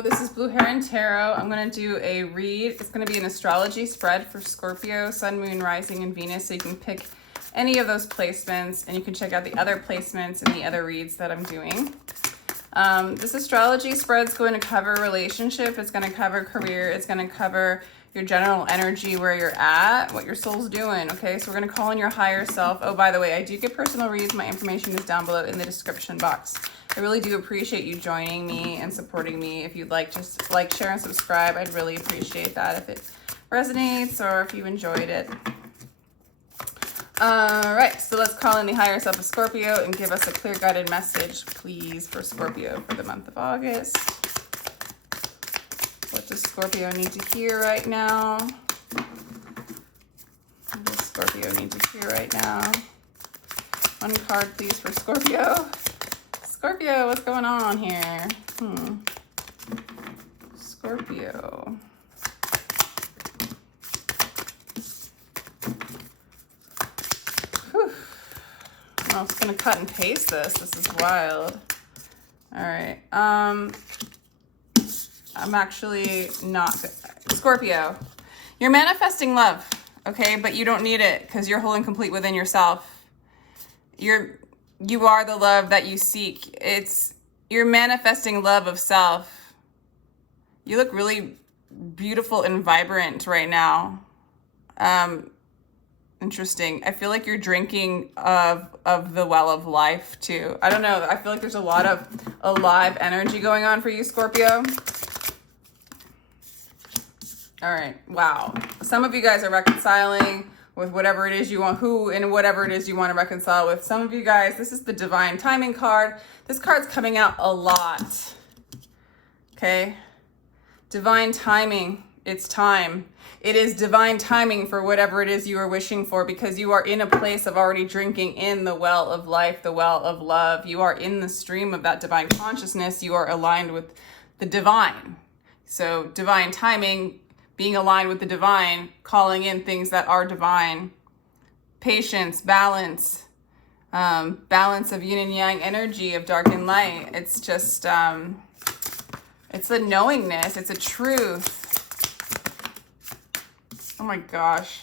Hello, this is Blue Heron Tarot. I'm going to do a read. It's going to be an astrology spread for Scorpio, Sun, Moon, Rising, and Venus. So you can pick any of those placements and you can check out the other placements and the other reads that I'm doing. This astrology spread is going to cover relationship. It's going to cover career. It's going to cover your general energy, where you're at, what your soul's doing. Okay, so we're going to call in your higher self. Oh, by the way, I do get personal reads. My information is down below in the description box. I really do appreciate you joining me and supporting me. If you'd like, just like, share, and subscribe. I'd really appreciate that if it resonates or if you enjoyed it. All right, so let's call in the higher self of Scorpio and give us a clear guided message, please, for Scorpio for the month of August. What does Scorpio need to hear right now? What does Scorpio need to hear right now? One card, please, for Scorpio. Scorpio, what's going on here? Scorpio. Whew. I'm just gonna cut and paste this. This is wild. All right. I'm actually not good. Scorpio, you're manifesting love, okay? But you don't need it because you're whole and complete within yourself. You are the love that you seek. You're manifesting love of self. You look really beautiful and vibrant right now. Interesting. I feel like you're drinking of the well of life too. I don't know. I feel like there's a lot of alive energy going on for you, Scorpio. All right. Wow. Some of you guys are reconciling with whatever it is you want, whatever it is you want to reconcile with. Some of you guys, this is the divine timing card. This card's coming out a lot. Okay. Divine timing. It's time. It is divine timing for whatever it is you are wishing for, because you are in a place of already drinking in the well of life, the well of love. You are in the stream of that divine consciousness. You are aligned with the divine. So divine timing, being aligned with the divine, calling in things that are divine, patience, balance, balance of yin and yang energy, of dark and light. It's just, it's a knowingness. It's a truth. Oh my gosh.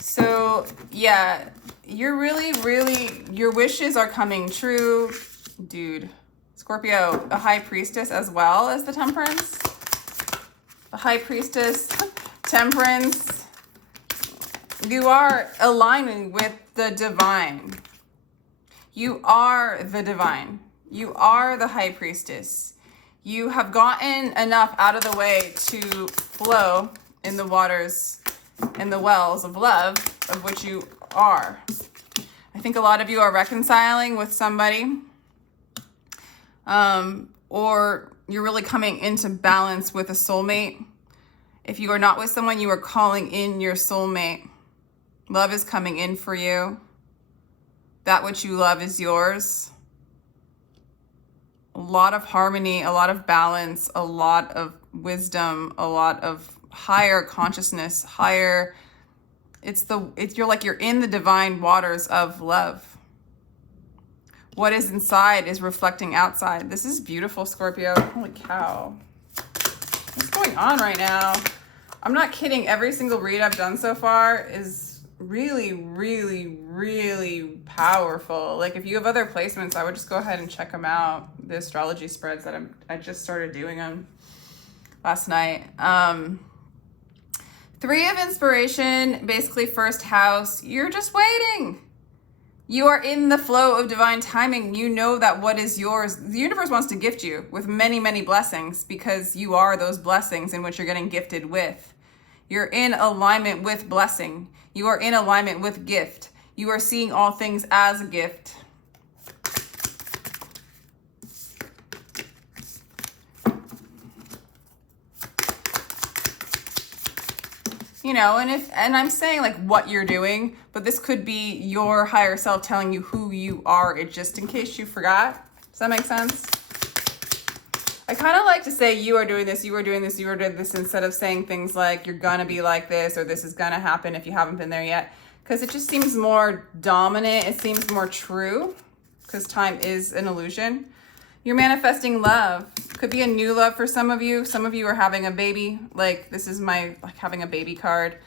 So yeah, you're really, your wishes are coming true, dude. Scorpio, a high priestess as well as the temperance. The high priestess, temperance. You are aligning with the divine. You are the divine. You are the high priestess. You have gotten enough out of the way to flow in the waters, in the wells of love, of which you are. I think a lot of you are reconciling with somebody, or you're really coming into balance with a soulmate. If you are not with someone, you are calling in your soulmate. Love is coming in for you. That which you love is yours. A lot of harmony, a lot of balance, a lot of wisdom, a lot of higher consciousness, higher. You're in the divine waters of love. What is inside is reflecting outside. This is beautiful, Scorpio. Holy cow. What's going on right now? I'm not kidding. Every single read I've done so far is really, really powerful. Like, if you have other placements, I would just go ahead and check them out. The astrology spreads that I just started doing them last night. 3 of inspiration, basically first house. You're just waiting. You are in the flow of divine timing. You know that what is yours, the universe wants to gift you with many, many blessings, because you are those blessings in which you're getting gifted with. You're in alignment with blessing. You are in alignment with gift. You are seeing all things as a gift. You know, and I'm saying like what you're doing, but this could be your higher self telling you who you are, just in case you forgot. Does that make sense? I kind of like to say you are doing this, you are doing this, you are doing this, instead of saying things like you're gonna be like this or this is gonna happen if you haven't been there yet, because it just seems more dominant. It seems more true, because time is an illusion. You're manifesting love. Could be a new love for some of you. Some of you are having a baby. Like, this is my having a baby card.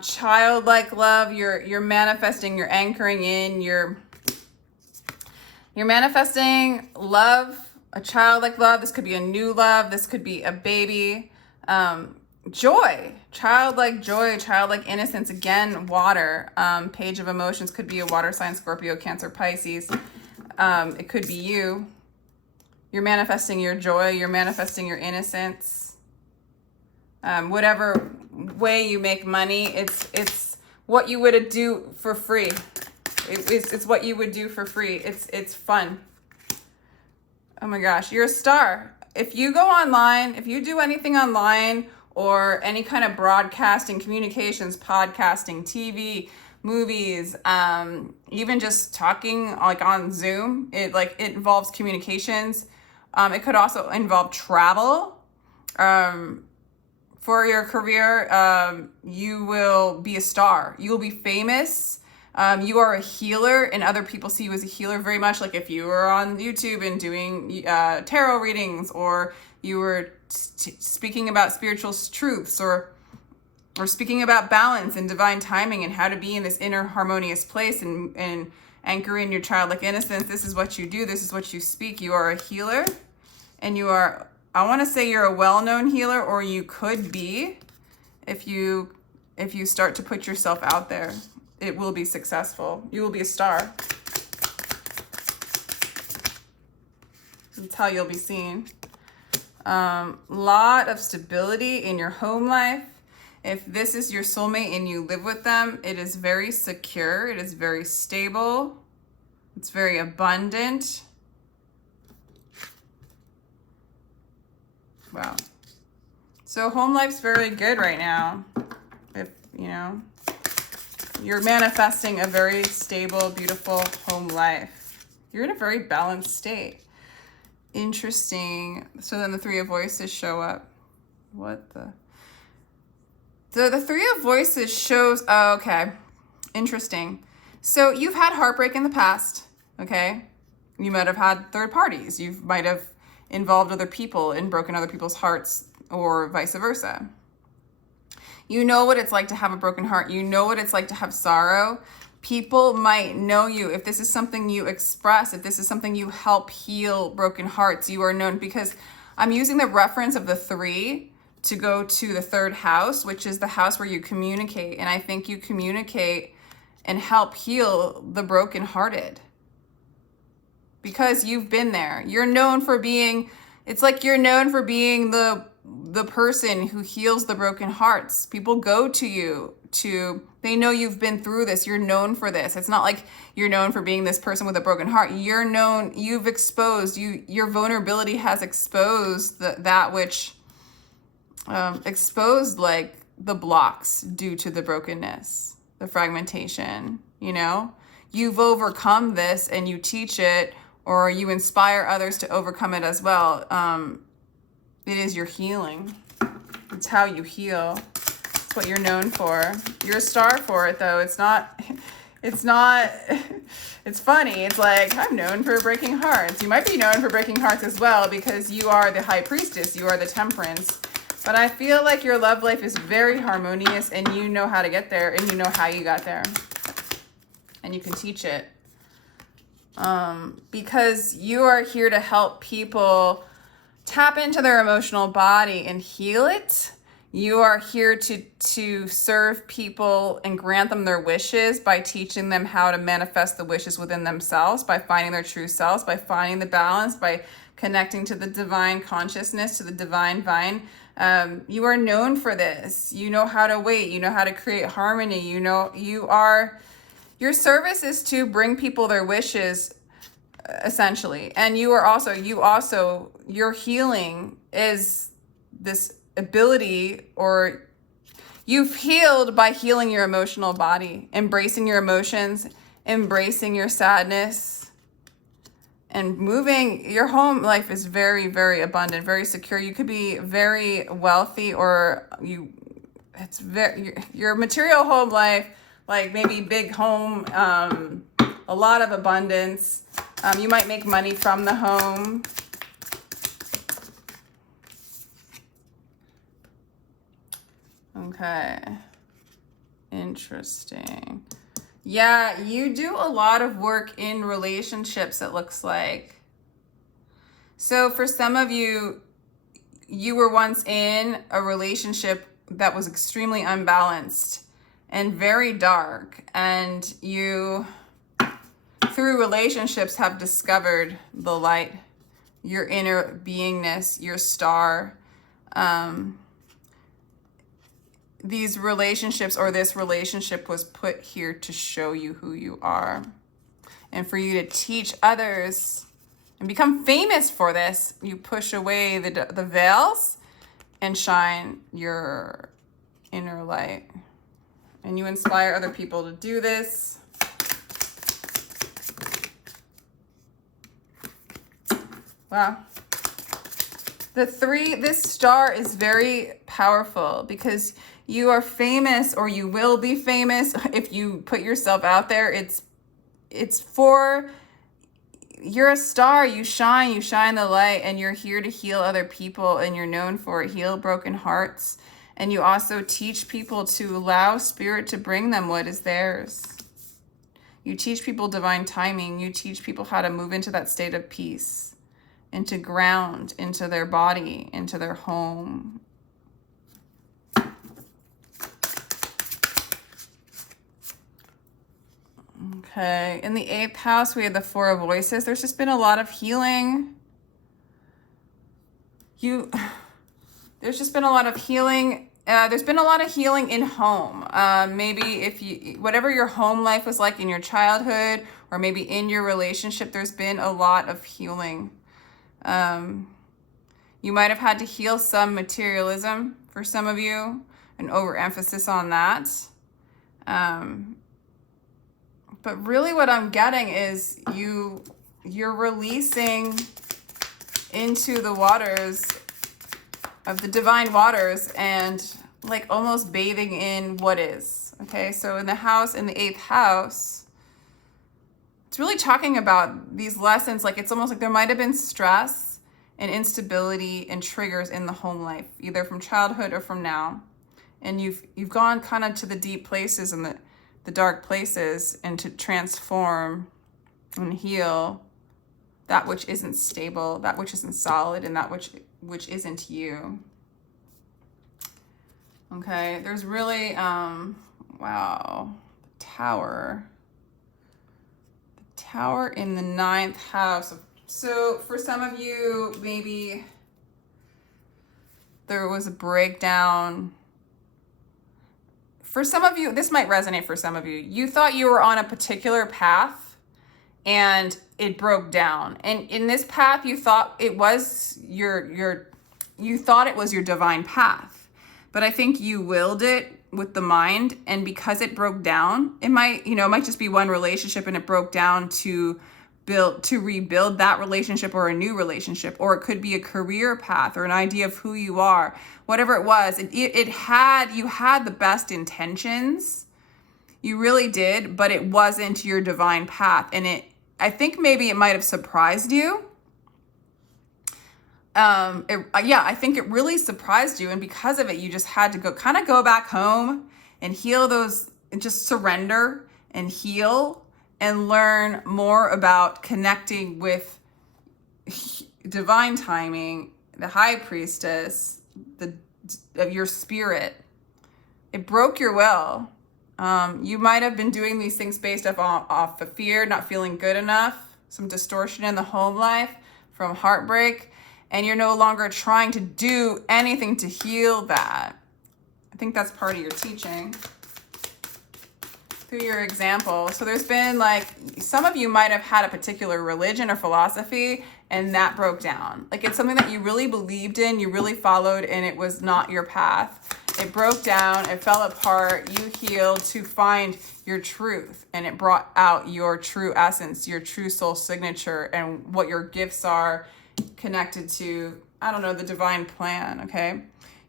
Childlike love. You're manifesting. You're anchoring in. You're manifesting love. A childlike love. This could be a new love. This could be a baby. Joy. Childlike joy. Childlike innocence. Again, water. Page of emotions could be a water sign. Scorpio, Cancer, Pisces. It could be you. You're manifesting your joy. You're manifesting your innocence. Whatever way you make money, it's what you would do for free. It's what you would do for free. It's fun. Oh my gosh, you're a star. If you go online, if you do anything online or any kind of broadcasting, communications, podcasting, TV, movies, even just talking like on Zoom, it involves communications. It could also involve travel. For your career, you will be a star. You will be famous. You are a healer, and other people see you as a healer very much. Like if you were on YouTube and doing tarot readings, or you were speaking about spiritual truths, or speaking about balance and divine timing and how to be in this inner harmonious place and anchor in your childlike innocence. This is what you do. This is what you speak. You are a healer, and you are, I want to say you're a well-known healer, or you could be if you start to put yourself out there. It will be successful. You will be a star. That's how you'll be seen. Lot of stability in your home life. If this is your soulmate and you live with them, it is very secure. It is very stable. It's very abundant. Wow. So home life's very good right now. If, you know, you're manifesting a very stable, beautiful home life. You're in a very balanced state. Interesting. So then the Three of Voices show up. What the? So the Three of Voices shows, oh, okay. Interesting. So you've had heartbreak in the past, okay? You might have had third parties. You might have involved other people and broken other people's hearts, or vice versa. You know what it's like to have a broken heart. You know what it's like to have sorrow. People might know you. If this is something you express, if this is something you help heal broken hearts, you are known, because I'm using the reference of the 3 to go to the 3rd house, which is the house where you communicate. And I think you communicate and help heal the brokenhearted, because you've been there. You're known for being, it's like you're known for being the person who heals the broken hearts. People go to you they know you've been through this. You're known for this. It's not like you're known for being this person with a broken heart. You're known, you've exposed, your vulnerability has exposed that which, exposed like the blocks due to the brokenness, the fragmentation, you know? You've overcome this and you teach it, or you inspire others to overcome it as well. It is your healing. It's how you heal. It's what you're known for. You're a star for it, though. It's funny. It's like, I'm known for breaking hearts. You might be known for breaking hearts as well, because you are the High Priestess. You are the Temperance. But I feel like your love life is very harmonious, and you know how to get there, and you know how you got there. And you can teach it. Because you are here to help people tap into their emotional body and heal it. You are here to serve people and grant them their wishes by teaching them how to manifest the wishes within themselves, by finding their true selves, by finding the balance, by connecting to the divine consciousness, to the divine vine. You are known for this. You know how to wait. You know how to create harmony. You know, your service is to bring people their wishes, essentially. And your healing is this ability, or you've healed by healing your emotional body, embracing your emotions, embracing your sadness, and moving. Your home life is very, very abundant, very secure. You could be very wealthy, or your material home life, like maybe big home, a lot of abundance, You might make money from the home. Okay. Interesting. Yeah, you do a lot of work in relationships, it looks like. So for some of you, you were once in a relationship that was extremely unbalanced and very dark, and you, through relationships, have discovered the light, your inner beingness, your star. These relationships, or this relationship, was put here to show you who you are and for you to teach others and become famous for this. You push away the veils and shine your inner light, and you inspire other people to do this. Wow. This star is very powerful because you are famous, or you will be famous if you put yourself out there. It's for, you're a star, you shine the light, and you're here to heal other people, and you're known for it. Heal broken hearts. And you also teach people to allow spirit to bring them what is theirs. You teach people divine timing. You teach people how to move into that state of peace, and to ground into their body, into their home. Okay, in the 8th house, we had the 4 of Voices. There's just been a lot of healing. There's just been a lot of healing. There's been a lot of healing in home. Maybe if you, whatever your home life was like in your childhood, or maybe in your relationship, there's been a lot of healing. You might have had to heal some materialism for some of you, an overemphasis on that. But really what I'm getting is you're releasing into the waters of the divine waters, and like almost bathing in what is. Okay, so in the 8th house, it's really talking about these lessons. Like, it's almost like there might have been stress and instability and triggers in the home life, either from childhood or from now. And you've gone kind of to the deep places and the dark places, and to transform and heal that which isn't stable, that which isn't solid, and that which isn't you. Okay, there's really, wow, the Tower. The Tower in the 9th house. So for some of you, maybe there was a breakdown. For some of you, this might resonate for some of you. You thought you were on a particular path and it broke down. And in this path, you thought it was your divine path. But I think you willed it with the mind, and because it broke down, it might just be one relationship and it broke down to rebuild that relationship, or a new relationship, or it could be a career path or an idea of who you are. Whatever it was, you had the best intentions. You really did, but it wasn't your divine path. And I think maybe it might have surprised you. I think it really surprised you. And because of it, you just had to go back home and heal those, and just surrender and heal and learn more about connecting with divine timing, the high priestess, of your spirit. It broke your will. You might have been doing these things based off of fear, not feeling good enough, some distortion in the home life from heartbreak, and you're no longer trying to do anything to heal that. I think that's part of your teaching through your example. So there's been some of you might have had a particular religion or philosophy, and that broke down. Like, it's something that you really believed in, you really followed, and it was not your path. It broke down, it fell apart, you healed to find your truth, and it brought out your true essence, your true soul signature, and what your gifts are connected to, the divine plan, okay?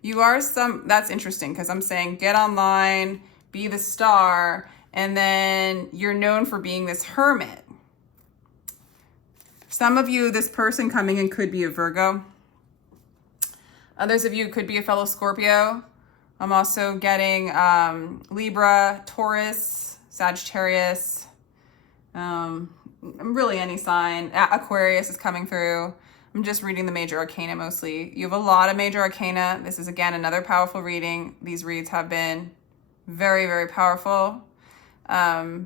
That's interesting, because I'm saying get online, be the star, and then you're known for being this hermit. Some of you, this person coming in could be a Virgo. Others of you could be a fellow Scorpio. I'm also getting Libra, Taurus, Sagittarius, really any sign. Aquarius is coming through. I'm just reading the major arcana mostly. You have a lot of major arcana. This is, again, another powerful reading. These reads have been very, very powerful. The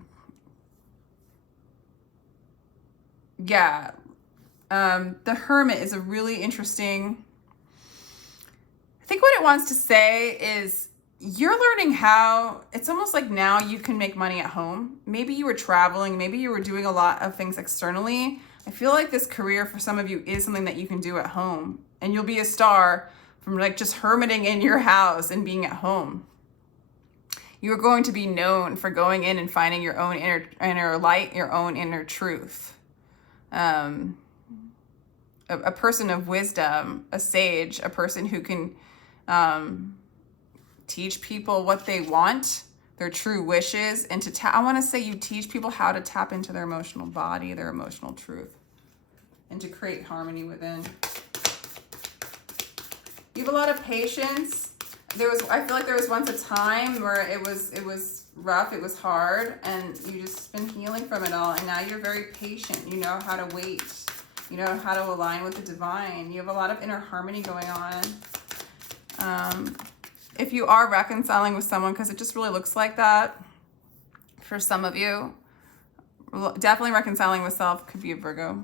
Hermit is a really interesting... I think what it wants to say is you're learning how, it's almost like now you can make money at home. Maybe you were traveling, maybe you were doing a lot of things externally. I feel like this career for some of you is something that you can do at home, and you'll be a star from like just hermiting in your house and being at home. You're going to be known for going in and finding your own inner light, your own inner truth. A person of wisdom, a sage, a person who can teach people what they want, their true wishes, and I want to say you teach people how to tap into their emotional body, their emotional truth, and to create harmony within. You have a lot of patience. I feel like there was once a time where it was rough, it was hard, and you just been healing from it all, and now you're very patient. You know how to wait. You know how to align with the divine. You have a lot of inner harmony going on. If you are reconciling with someone, because it just really looks like that for some of you, definitely reconciling with self, could be a Virgo.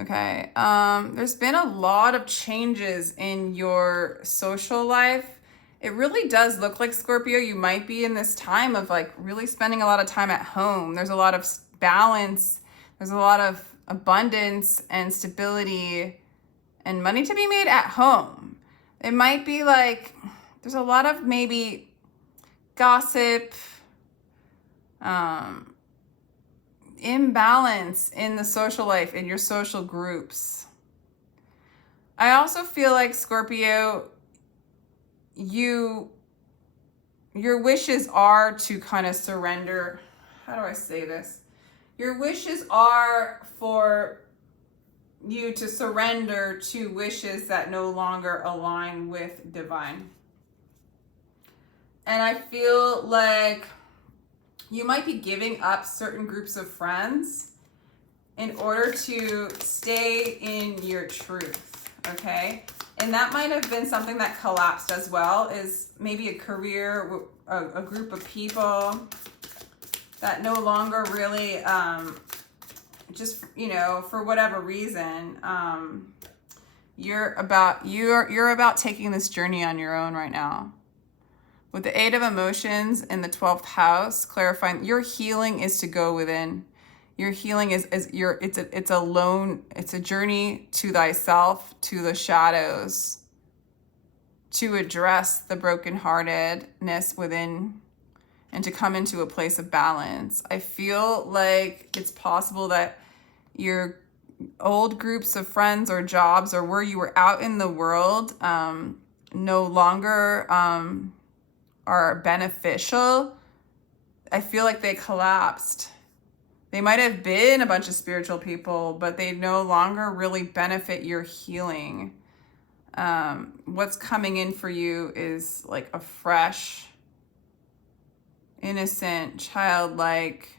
Okay. There's been a lot of changes in your social life. It really does look like, Scorpio, you might be in this time of like really spending a lot of time at home. There's a lot of balance. There's a lot of abundance and stability and money to be made at home. It might be like there's a lot of maybe gossip, imbalance in the social life, in your social groups. I also feel like, Scorpio, your wishes are to kind of surrender. How do I say this? Your wishes are for you to surrender to wishes that no longer align with divine. And I feel like you might be giving up certain groups of friends in order to stay in your truth, okay? And that might have been something that collapsed as well, is maybe a career, a group of people that no longer really, just, you know, for whatever reason, you're about taking this journey on your own right now. With the 8 of emotions in the 12th house, clarifying your healing is to go within. Your healing is it's a journey to thyself, to the shadows, to address the brokenheartedness within, and to come into a place of balance. I feel like it's possible that your old groups of friends or jobs or where you were out in the world no longer are beneficial. I feel like they collapsed. They might have been a bunch of spiritual people, but they no longer really benefit your healing. What's coming in for you is like a fresh, innocent, childlike,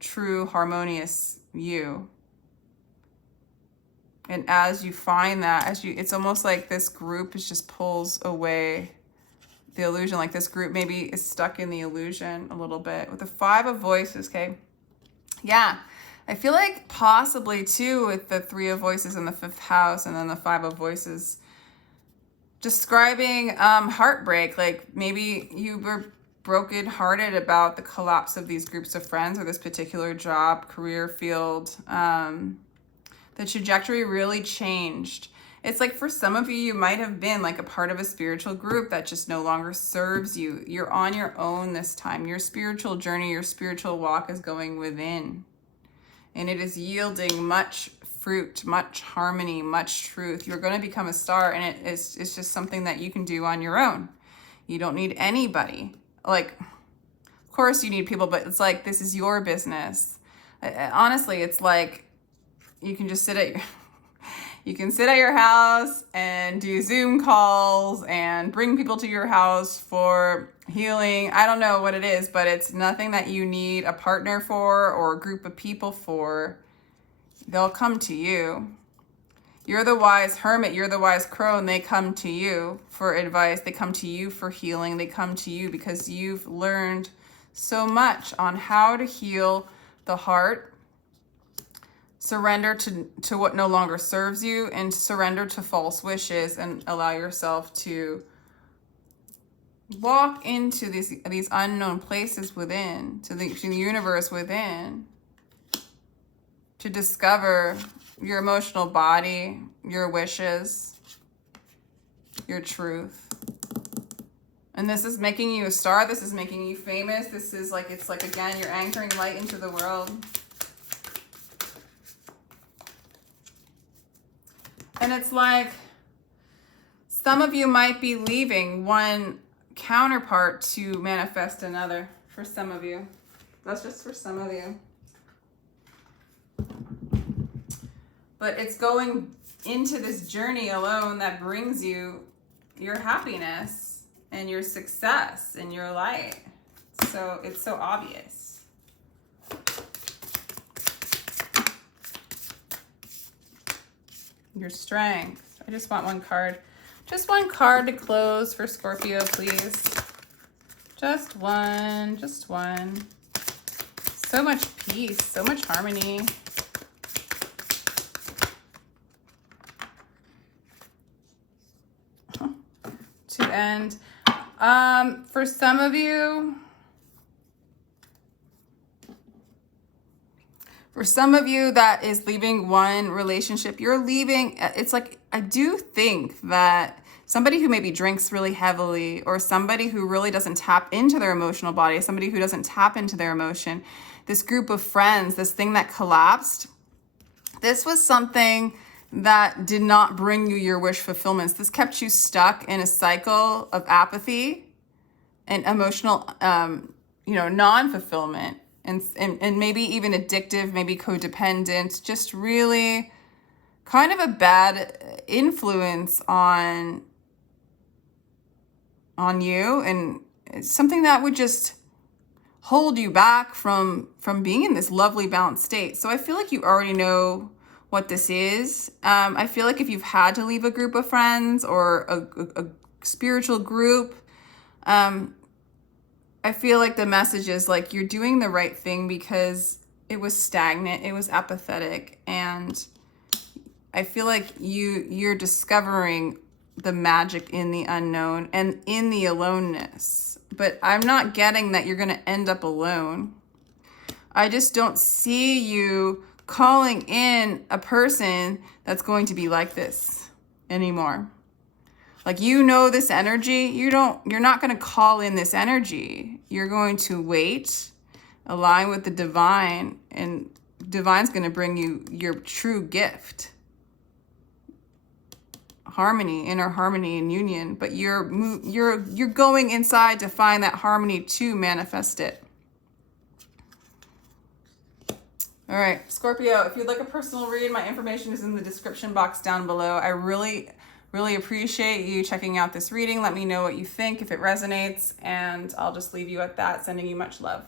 true, harmonious you. And as you find that, it's almost like this group just pulls away the illusion. Like this group maybe is stuck in the illusion a little bit. With the 5 of voices, okay? Yeah, I feel like possibly too with the 3 of voices in the 5th house and then the 5 of voices describing heartbreak. Like maybe you were brokenhearted about the collapse of these groups of friends or this particular job, career field. The trajectory really changed. It's like for some of you, you might have been like a part of a spiritual group that just no longer serves you. You're on your own this time. Your spiritual journey, your spiritual walk is going within. And it is yielding much fruit, much harmony, much truth. You're going to become a star, and it's just something that you can do on your own. You don't need anybody. Like, of course you need people, but it's like, this is your business. Honestly, it's like you can just sit at your you can sit at your house and do Zoom calls and bring people to your house for healing. I don't know what it is, but it's nothing that you need a partner for or a group of people for. They'll come to you. You're the wise hermit, you're the wise crow, and they come to you for advice. They come to you for healing. They come to you because you've learned so much on how to heal the heart, surrender to what no longer serves you, and surrender to false wishes, and allow yourself to walk into these unknown places within, to the universe within, to discover your emotional body, your wishes, your truth. And this is making you a star. This is making you famous. This is like, it's like, again, you're anchoring light into the world. And it's like some of you might be leaving one counterpart to manifest another. For some of you. That's just for some of you. But it's going into this journey alone that brings you your happiness and your success and your light. So it's so obvious. Your strength. I just want one card. Just one card to close for Scorpio, please. Just one. Just one. So much peace. So much harmony. To end. For some of you... For some of you that is leaving one relationship, you're leaving, it's like, I do think that somebody who maybe drinks really heavily, or somebody who really doesn't tap into their emotional body, somebody who doesn't tap into their emotion, this group of friends, this thing that collapsed, this was something that did not bring you your wish fulfillments. This kept you stuck in a cycle of apathy and emotional, non-fulfillment. And maybe even addictive, maybe codependent, just really kind of a bad influence on you, and it's something that would just hold you back from being in this lovely balanced state. So I feel like you already know what this is. I feel like if you've had to leave a group of friends or a spiritual group, I feel like the message is like you're doing the right thing because it was stagnant, it was apathetic, and I feel like you're discovering the magic in the unknown and in the aloneness. But I'm not getting that you're going to end up alone. I just don't see you calling in a person that's going to be like this anymore. Like, this energy, you're not going to call in this energy. You're going to wait, align with the divine, and divine's going to bring you your true gift. Harmony, inner harmony and union, but you're going inside to find that harmony to manifest it. All right, Scorpio, if you'd like a personal read, my information is in the description box down below. I really appreciate you checking out this reading. Let me know what you think, if it resonates, and I'll just leave you at that. Sending you much love.